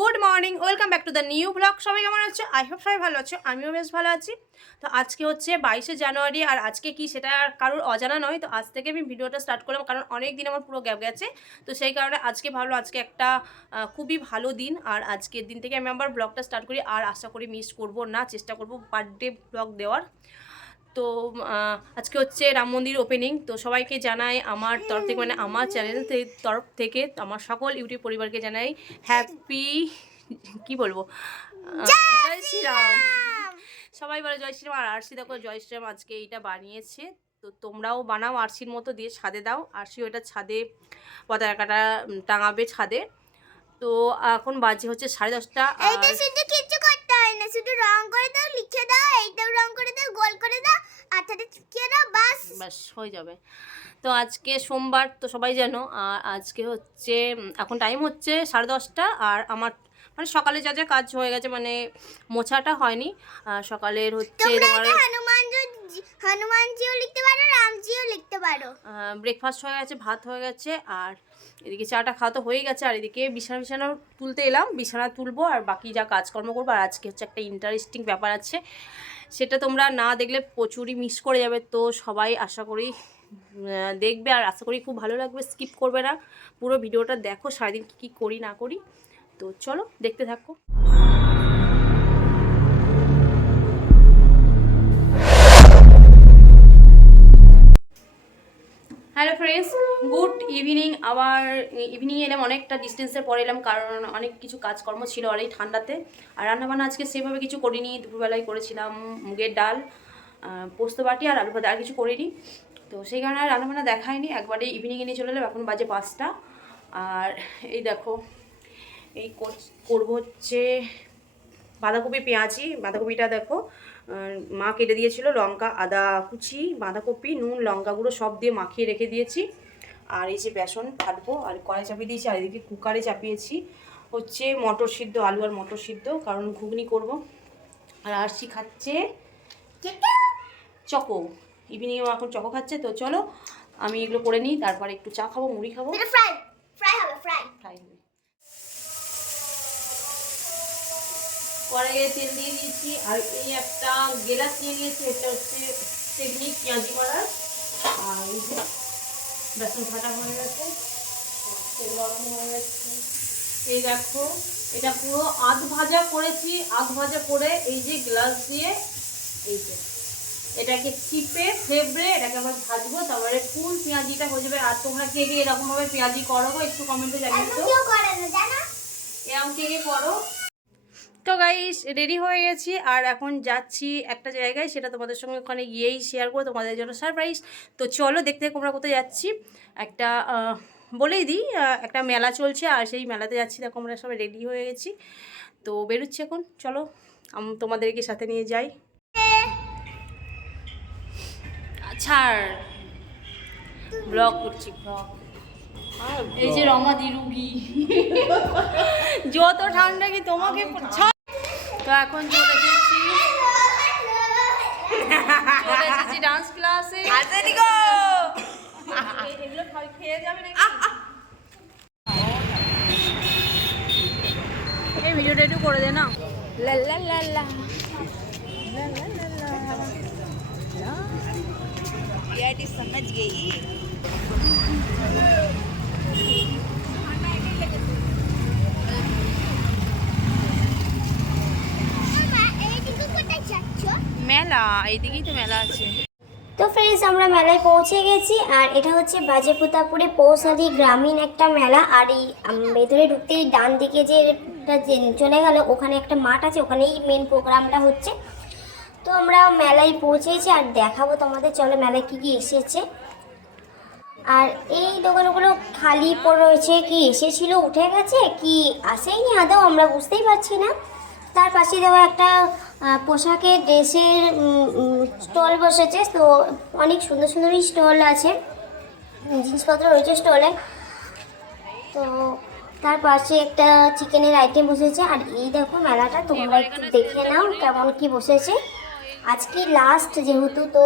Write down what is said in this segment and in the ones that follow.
Good morning, welcome back to the new blog. সবাই কেমন আছো? আই হোপ সবাই ভালো আছো, আমিও বেশ ভালো আছি। তো আজকে হচ্ছে 22শে জানুয়ারি, আর আজকে কি সেটা কারোর অজানা নয়। তো আজ থেকে আমি ভিডিওটা স্টার্ট করলাম, কারণ অনেক দিন আমার পুরো গ্যাপ গেছে। তো সেই কারণে আজকে ভাবলো আজকে একটা খুবই ভালো দিন, আর আজকের দিন থেকে আমি আবার ব্লগটা স্টার্ট করি। আর আশা করি মিস করবো না, চেষ্টা করবো বার্থডে ব্লগ দেওয়ার। তো আজকে হচ্ছে রাম মন্দির ওপেনিং। তো সবাইকে জানাই আমার তরফ থেকে, মানে আমার চ্যানেল তরফ থেকে আমার সকল ইউটিউব পরিবারকে জানাই হ্যাপি, কি বলবো, জয় শ্রীরাম। সবাই বলে জয় শ্রীরাম। আর আরশি দেখো জয় শ্রীরাম আজকে এইটা বানিয়েছে। তো তোমরাও বানাও আরশির মতো, দিয়ে ছাদে দাও। আরশি ওটা ছাদে পতাকাটা টাঙাবে ছাদে। তো এখন বাজে হচ্ছে 10:30। শুধু রং করে দাও, লিখে দাও, এইটাও রং করে দাও, গোল করে দাও, আঠাটা চিপকে দাও, বাস হয়ে যাবে। তো আজকে সোমবার, তো সবাই জানো। আর আজকে হচ্ছে এখন টাইম হচ্ছে 10:30। আর আমার মানে সকালে যা যা কাজ হয়ে গেছে, মানে মোছাটা হয়নি। সকালের হচ্ছে হনুমানজিও লিখতে পারো, রামজিও লিখতে পারো। ব্রেকফাস্ট হয়ে গেছে, ভাত হয়ে গেছে, আর এদিকে চাটা খাওয়া তো হয়ে গেছে। আর এদিকে বিছানা তুলতে এলাম, বিছানা তুলবো আর বাকি যা কাজকর্ম করবো। আর আজকে হচ্ছে একটা ইন্টারেস্টিং ব্যাপার আছে, সেটা তোমরা না দেখলে প্রচুরই মিস করে যাবে। তো সবাই আশা করি দেখবে, আর আশা করি খুব ভালো লাগবে। স্কিপ করবে না, পুরো ভিডিওটা দেখো, সারাদিন কী করি না করি। তো চলো দেখতে থাকো। Hello friends, good evening. আবার ইভিনিং এলাম, অনেকটা ডিস্টেন্সের পরে এলাম, কারণ অনেক কিছু কাজকর্ম ছিল আর এই ঠান্ডাতে। আর রান্নাবান্না আজকে সেভাবে কিছু করিনি। দুপুরবেলায় করেছিলাম মুগের ডাল, পোস্ত বাটি আর আলু ভাজা, আর কিছু করিনি। তো সেই কারণে আর রান্নাবান্না দেখায়নি, একবারে ইভিনিংয়ে নিয়ে চলে এলাম। এখন বাজে 5টা। আর এই দেখো, এই করবো হচ্ছে বাঁধাকপি পেঁয়াজি। বাঁধাকপিটা দেখো মা কেটে দিয়েছিল, লঙ্কা আদা কুচি, বাঁধাকপি, নুন, লঙ্কা গুঁড়ো সব দিয়ে মাখিয়ে রেখে দিয়েছি। আর এই যে বেসন ফাটবো, আর কড়াই চাপিয়ে দিয়েছি। আর এদিকে কুকারে চাপিয়েছি হচ্ছে মটর সিদ্ধ, আলু আর মটর সিদ্ধ, কারণ ঘুগনি করব। আর আরশি খাচ্ছে চকো, ইভিনিংও এখন চকো খাচ্ছে। তো চলো আমি এগুলো করে নিই, তারপরে একটু চা খাবো, মুড়ি খাবো। ফ্রাই হবে। কড়াইয়ে তেল দিয়ে দিয়েছি, আর এই একটা গেলাস নিয়ে নিয়েছি, এটা হচ্ছে টেকনিক পেঁয়াজি করার। আর এই যে বেসন ফাটা হয়ে গেছে, তেল গরম হয়ে গেছে। এই দেখো, এটা পুরো আধ ভাজা করেছি। আধ ভাজা করে এই যে গ্লাস দিয়ে এই যে এটাকে চিপে ফেবড়ে এটাকে আবার ভাজবো, তারপরে ফুল পেঁয়াজিটা হয়ে যাবে। আর তোমরা কে কে এরকমভাবে পেঁয়াজি করো একটু কমেন্টে জানিও তো, এরকম কে কে করো। তো গাইস রেডি হয়ে গেছি, আর এখন যাচ্ছি একটা জায়গায়, সেটা তোমাদের সঙ্গে ওখানে গিয়েই শেয়ার করবো, তোমাদের জন্য সারপ্রাইজ। তো চলো দেখতে আমরা কোথায় যাচ্ছি। একটা বলেই দিই, একটা মেলা চলছে, আর সেই মেলাতে যাচ্ছি। দেখো আমরা সবাই রেডি হয়ে গেছি, তো বেরোচ্ছি এখন। চলো তোমাদেরকে সাথে নিয়ে যাই। আচ্ছা ব্লগ করছি, ব্লগ। এই যে রমাদি রুগী, যত ঠান্ডা কি তোমাকে। তো এখন চলে এসেছি ডান্স ক্লাসে। এগুলো খেয়ে যাবে নাকি? এই ভিডিওটা একটু করে দে না। লা লা লা লা यार समझ गई। মেলা এইদিকেই তো মেলা আছে। তো ফ্রেন্ডস আমরা মেলায় পৌঁছে গেছি, আর এটা হচ্ছে বাজেপ্রতাপপুরে পৌষাদি গ্রামীণ একটা মেলা। আর এই ভেতরে ঢুকতেই ডান দিকে যে চলে গেল, ওখানে একটা মাঠ আছে, ওখানেই মেন প্রোগ্রামটা হচ্ছে। তো আমরা মেলায় পৌঁছেছি, আর দেখাবো তোমাদের, চলো মেলায় কী কী এসেছে। আর এই দোকানগুলো খালি পড়ে রয়েছে, কি এসেছিল উঠে গেছে, কি আসেইনি আদৌ আমরা বুঝতেই পারছি না। তার পাশে দেওয়া একটা পোশাকের ড্রেসের স্টল বসেছে। তো অনেক সুন্দর সুন্দর স্টল আছে, জিনিসপত্র রয়েছে স্টলে। তো তার পাশে একটা চিকেনের আইটেম বসেছে। আর এই দেখো মেলাটা তোমরা একটু দেখে নাও কেমন কি বসেছে। আজকে লাস্ট যেহেতু, তো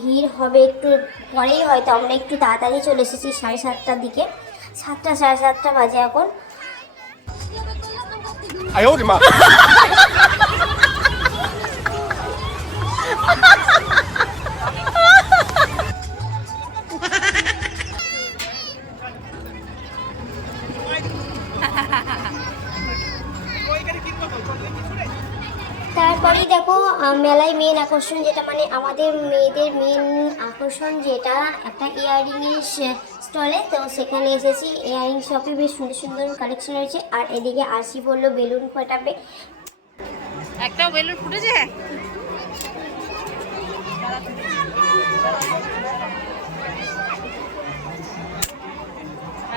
ভিড় হবে একটু পরেই, হয়তো আমরা একটু তাড়াতাড়ি চলে এসেছি 7:30টার দিকে। 7টা 7:30 বাজে এখন। তারপরেই দেখো মেলায় মেন আকর্ষণ যেটা, মানে আমাদের মেয়েদের মেন আকর্ষণ যেটা, একটা ইয়াররিংয়ের স্টলে। তো সেখানে এসেছি, ইয়াররিং শপে বেশ সুন্দর সুন্দর কালেকশন রয়েছে। আর এদিকে আরশি বললো বেলুন ফাটাবে। একটাও বেলুন ফুটেছে?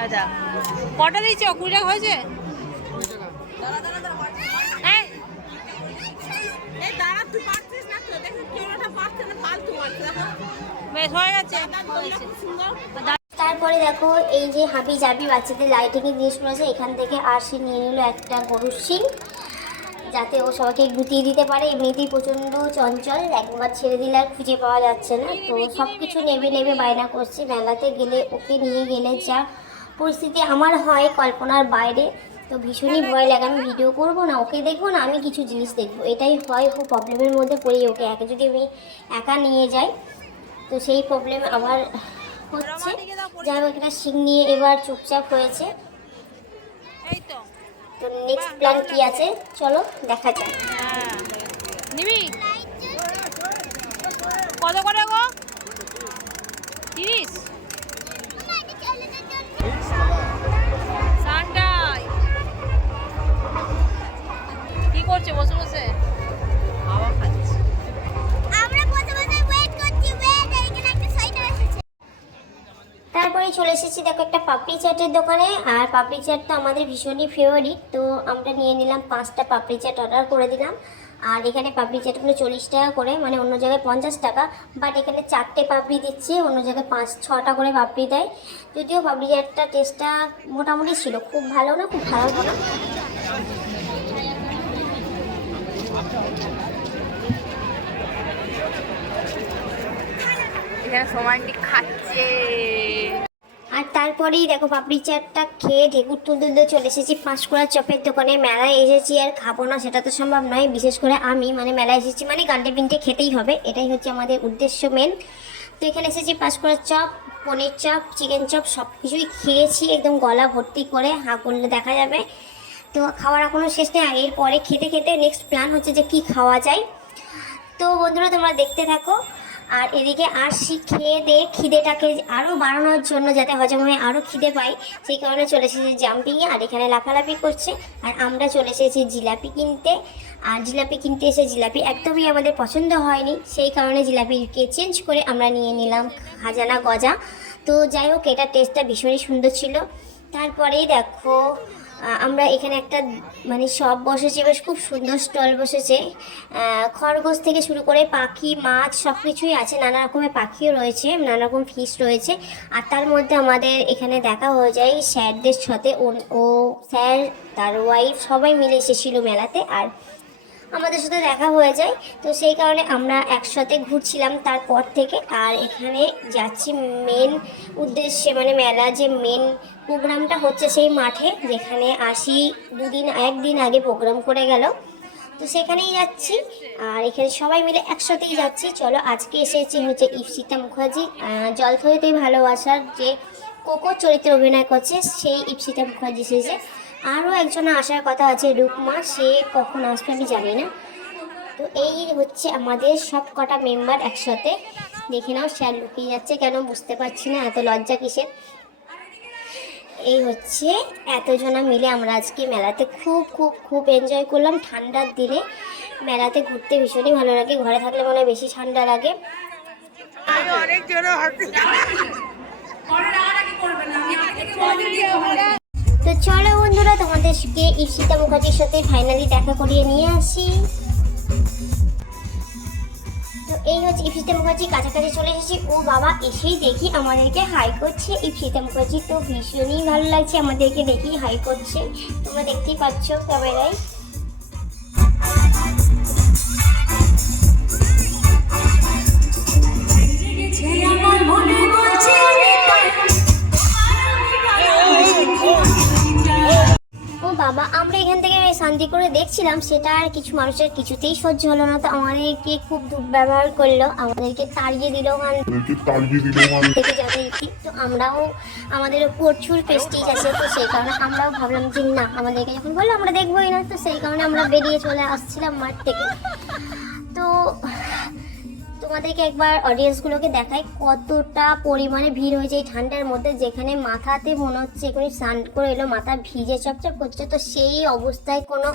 আচ্ছা, কটা দিয়েছ? 20 টাকা হয়েছে? বেশ হয়ে গেছে। তারপরে দেখো এই যে হাবি জাবি বাচ্চাদের লাইটিংয়ের জিনিসগুলো আছে, এখান থেকে আরশি নিয়ে নিল একটা গরুর শিং, যাতে ও সবাইকে গুটিয়ে দিতে পারে। এমনিতেই প্রচণ্ড চঞ্চল, একবার ছেড়ে দিলে আর খুঁজে পাওয়া যাচ্ছে না। তো সব কিছু নেবে নেবে বায়না করছে। মেলাতে গেলে, ওকে নিয়ে গেলে যা পরিস্থিতি আমার হয় কল্পনার বাইরে। তো ভীষণই ভয় লাগে, আমি ভিডিও করবো না, ওকে দেখবো না, আমি কিছু জিনিস দেখবো, এটাই হয়। খুব প্রবলেমের মধ্যে পড়ি, ওকে একা যদি আমি একা নিয়ে যাই তো সেই প্রবলেম আবার হচ্ছে। যাই হোক, একটা শিং নিয়ে এবার চুপচাপ হয়েছে। তো নেক্সট প্ল্যান কি আছে চলো দেখা যাক। নিবি কত করে গো? 30? সানডাই কি করছে বসে বসে? হাওয়া খাচ্ছে। আমরা বসে বসে ওয়েট করছি, এখানে একটা সাইকেল এসেছে। তারপরে চলে এসেছি দেখো একটা পাপড়ি চাটের দোকানে। আর পাপড়ি চাট তো আমাদের ভীষণই ফেভারিট। তো আমরা নিয়ে নিলাম 5টা পাপড়ি চাট, অর্ডার করে দিলাম। আর এখানে পাপড়ি চাটগুলো 40 টাকা করে, মানে অন্য জায়গায় 50 টাকা, বাট এখানে 4টে পাপড়ি দিচ্ছে, অন্য জায়গায় 5-6টা করে পাপড়ি দেয়। যদিও পাপড়ি চাটটা টেস্টটা মোটামুটি ছিল, খুব ভালো না, খুব খারাপ না। এখানে সময় খাচ্ছে। আর তারপরেই দেখো পাপড়ি চাটটা খেয়ে ঢেকুর তুলতে চলে এসেছি পাঁশকুড়ার চপের দোকানে। মেলায় এসেছি আর খাবো না সেটা তো সম্ভব নয়, বিশেষ করে আমি, মানে মেলায় এসেছি মানে গান্ডে পিন্টে খেতেই হবে, এটাই হচ্ছে আমাদের উদ্দেশ্য মেন। তো এখানে এসেছি পাঁশকুড়ার চপ, পনির চপ, চিকেন চপ সব কিছুই খেয়েছি, একদম গলা ভর্তি করে, হাঁ করলে দেখা যাবে। তো খাওয়ার এখনও শেষ নেই, আগের পরে খেতে খেতে নেক্সট প্ল্যান হচ্ছে যে কি খাওয়া যায়। তো বন্ধুরা তোমরা দেখতে থাকো। আর এদিকে আরশি খেয়ে দিয়ে খিদেটাকে আরও বাড়ানোর জন্য, যাতে হজম হয়ে আরও খিদে পাই, সেই কারণে চলে এসেছি জাম্পিংয়ে। আর এখানে লাফালাফি করছে। আর আমরা চলে এসেছি জিলাপি কিনতে। আর জিলাপি কিনতে এসে জিলাপি একদমই আমাদের পছন্দ হয়নি, সেই কারণে জিলাপিকে চেঞ্জ করে আমরা নিয়ে নিলাম খাজানা গজা। তো যাই হোক, এটা টেস্টটা ভীষণই সুন্দর ছিল। তারপরেই দেখো আমরা এখানে একটা মানে শপ বসেছে, বেশ খুব সুন্দর স্টল বসেছে। খরগোশ থেকে শুরু করে পাখি, মাছ সব কিছুই আছে, নানা রকমের পাখিও রয়েছে, নানা রকম ফিশ রয়েছে। আর তার মধ্যে আমাদের এখানে দেখা হয়ে যায় স্যারদের সাথে, ও স্যার তার ওয়াইফ সবাই মিলে এসেছিলো মেলাতে, আর আমাদের সাথে দেখা হয়ে যায়। তো সেই কারণে আমরা একসাথে ঘুরছিলাম তারপর থেকে। আর এখানে যাচ্ছি মেন উদ্দেশ্যে, মানে মেলা যে মেন প্রোগ্রামটা হচ্ছে সেই মাঠে, যেখানে একদিন আগে প্রোগ্রাম করে গেল, তো সেখানেই যাচ্ছি। আর এখানে সবাই মিলে একসাথেই যাচ্ছি। চলো, আজকে এসেছি হচ্ছে ইপসিতা মুখার্জি, জলথইতেই ভালোবাসার যে কোকো চরিত্রে অভিনয় করছে সেই ইপসিতা মুখার্জি এসেছে। আরও একজন আসার কথা আছে, রূপমা, সে কখন আসবে আমি জানি না। তো এই হচ্ছে আমাদের সব কটা মেম্বার একসাথে। দেখে নাও, স্যার লুকিয়ে যাচ্ছে কেন বুঝতে পারছি না, এত লজ্জা কিসের। এই হচ্ছে এতজনা মিলে আমরা আজকে মেলাতে খুব খুব খুব এনজয় করলাম। ঠান্ডার দিনে মেলাতে ঘুরতে ভীষণই ভালো লাগে, ঘরে থাকলে মনে হয় বেশি ঠান্ডা লাগে। তো চলো বন্ধুরা, তোমাদেরকে ইপসিতা মুখার্জির সাথে ফাইনালি দেখা করিয়ে নিয়ে আসি। তো এই হচ্ছে ইপসিতা মুখার্জি, কাছাকাছি চলে এসেছি। ও বাবা, এসেই দেখি আমাদেরকে হাই করছে ইপসিতা মুখার্জি। তো ভীষণই ভালো লাগছে, আমাদেরকে দেখি হাই করছে, তোমরা দেখতেই পাচ্ছ ক্যামেরায়। বন্দি করে দেখছিলাম, সেটা আর কিছু মানুষের কিছুতেই সহ্য হলো না, তো আমাদেরকে খুব দুর্ব্যবহার করলো, আমাদেরকে তাড়িয়ে দিল ওখান থেকে যাদেরকে। তো আমরাও, আমাদের প্রচুর প্রেস্টিজ আছে, তো সেই কারণে আমরাও ভাবলাম যে না, আমাদেরকে যখন বললো আমরা দেখবোই না, তো সেই কারণে আমরা বেরিয়ে চলে আসছিলাম মাঠ থেকে। তো তোমাদেরকে একবার অডিয়েন্সগুলোকে দেখাই কতটা পরিমাণে ভিড় হয়েছে এই ঠান্ডার মধ্যে, যেখানে মাথাতে মনে হচ্ছে এখানে স্নান করে এলো, মাথা ভিজে চকচক করছে, তো সেই অবস্থায় কোনো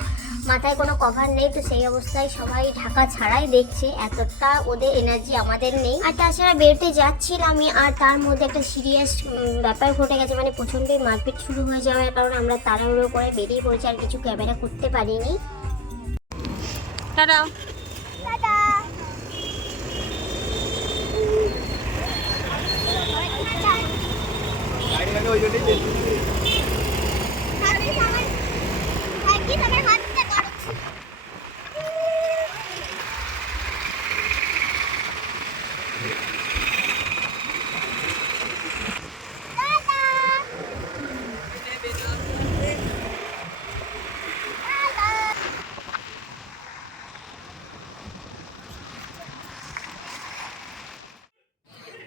মাথায় কোনো কভার নেই, তো সেই অবস্থায় সবাই ঢাকা ছাড়াই দেখছে, এতটা ওদের এনার্জি আমাদের নেই। আর তাছাড়া বেরোতে যাচ্ছিলাম আমি, আর তার মধ্যে একটা সিরিয়াস ব্যাপার ঘটে গেছে, মানে প্রচণ্ডই মারপিট শুরু হয়ে যাওয়ার কারণে আমরা তাড়াহুড়ো করে বেরিয়ে পড়েছি, আর কিছু ক্যামেরা করতে পারিনি। টাটা।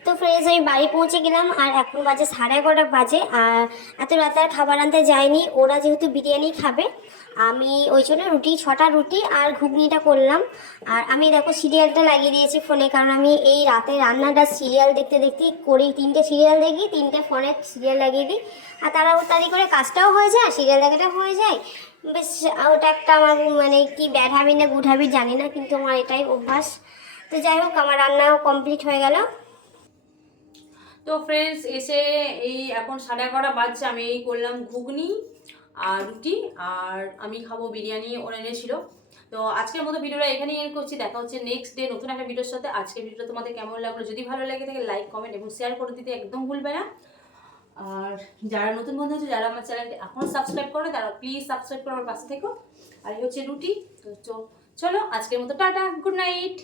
তো ফ্রেন্ডস আমি বাড়ি পৌঁছে গেলাম, আর এখন বাজে 11:30 বাজে, আর এত রাতে আর খাবার আনতে যাইনি, ওরা যেহেতু বিরিয়ানি খাবে, আমি ওই জন্য 6টা রুটি আর ঘুগনিটা করলাম। আর আমি দেখো সিরিয়ালটা লাগিয়ে দিয়েছি ফোনে, কারণ আমি এই রাতে রান্নাটা সিরিয়াল দেখতে দেখতেই করি, 3টে সিরিয়াল দেখি, 3টে ফোনে সিরিয়াল লাগিয়ে দিই, আর তাড়াতাড়ি করে কাজটাও হয়ে যায়, সিরিয়াল দেখাটাও হয়ে যায়, বেশ। ওটা একটা আমার মানে কি ব্যাড হ্যাবিট না গুড হ্যাবিট জানি না, কিন্তু আমার এটাই অভ্যাস। তো যাই হোক, আমার রান্নাও কমপ্লিট হয়ে গেল। তো ফ্রেন্ডস এসে এই এখন 11:30 বাজছে, আমি এই করলাম ঘুগনি আর রুটি, আর আমি খাবো বিরিয়ানি ওরা এনেছিল। তো আজকের মতো ভিডিওটা এখানেই এন্ড করছি, দেখা হচ্ছে নেক্সট ডে নতুন একটা ভিডিওর সাথে। আজকের ভিডিওটা তোমাদের কেমন লাগলো, যদি ভালো লাগে থাকে লাইক কমেন্ট এবং শেয়ার করে দিতে একদম ভুলবে না। আর যারা নতুন বন্ধু আছে, যারা আমার চ্যানেলটি এখনও সাবস্ক্রাইব করে, তারা প্লিজ সাবস্ক্রাইব করে আমার পাশে থেকো। আর এই হচ্ছে রুটি। তো চলো আজকের মতো টাটা, গুড নাইট।